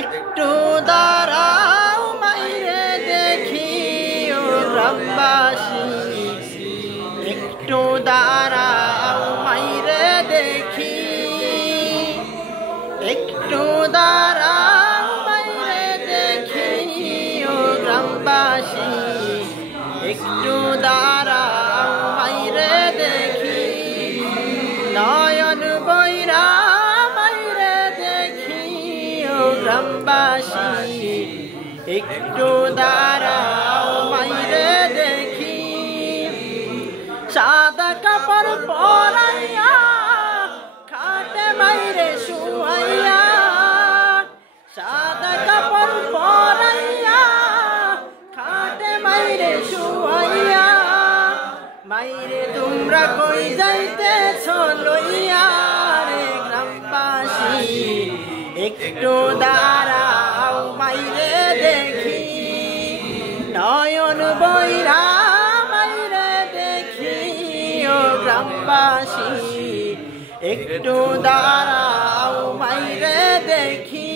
একটু দাঁড়াও মাইরে দেখি ও গ্রামবাসী, একটু দাঁড়াও মাইরে দেখি, একটু দাঁড়াও মাইরে দেখি ও গ্রামবাসী, একটু দাঁড়াও মাইরে দেখি, নয়ন বৈরা মাইরে দেখি ও গ্রামবাসী, একটু দাঁড়াও মাইরে দেখি, সাদা কাপড় পরাইয়া খাটে মাইরে শুয়াইয়া, সাদা কাপড় পরাইয়া খাটে মাইরে শুয়াইয়া, মাইরে তোমরা কই যাইতেছ লইয়া রে গ্রামবাসী, একটু দাঁড়াও মাইরে দেখি, নয়ন বৈরা মাইরে দেখি ও গ্রামবাসী, একটু দাঁড়াও মাইরে দেখি।